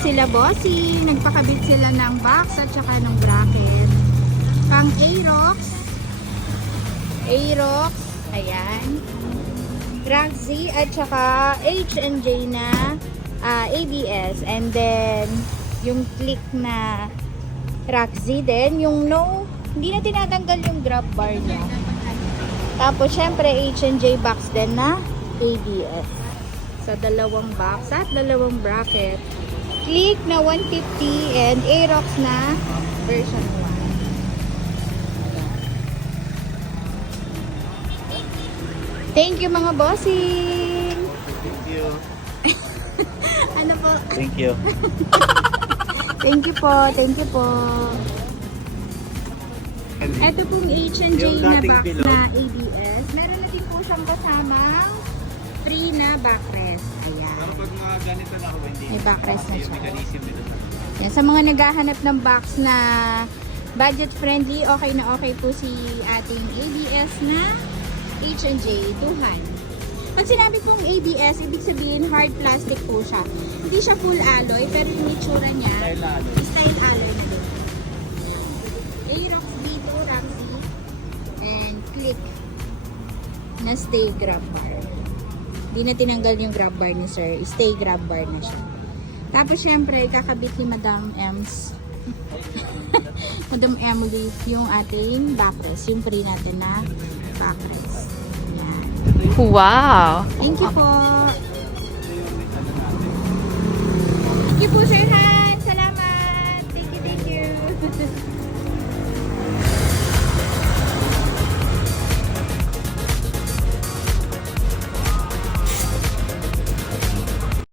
sila bossy. Nagpakabit sila ng box at saka ng bracket. Pang Aerox. Aerox. Ayan. Roxy at saka H&J na ah, ABS. And then, yung click na Roxy din. Yung no, hindi na tinatanggal yung grab bar niya. Tapos, syempre, H&J box din na ABS. Sa dalawang box at dalawang bracket. Click na 150 and Aerox na version 1. Thank you mga bossing! Thank you. Ano po? Thank you. Thank you po, thank you po. Ito pong H&J na box na ABS. Meron na din po siyang kasamang backrest. Ayan. Pero pag mga ganito na ako, hindi. May backrest na siya. Mechanism Yan, sa mga naghahanap ng box na budget friendly, okay na okay po si ating ABS na H&J Duhan. Pag sinabi kong ABS, ibig sabihin hard plastic po siya. Hindi siya full alloy, pero yung itsura niya, style ano. style alloy na din. Aerox dito, Ramsey, and click na stay grab bar. Hindi na tinanggal yung grab bar ni sir. Stay grab bar na siya. Tapos syempre, kakabit ni Madam Ems. Madam Emily, yung ating backrest. Yung free natin na backrest. Ayan. Wow! Thank you po! Thank you po, Sir Han! Salamat! Thank you, thank you!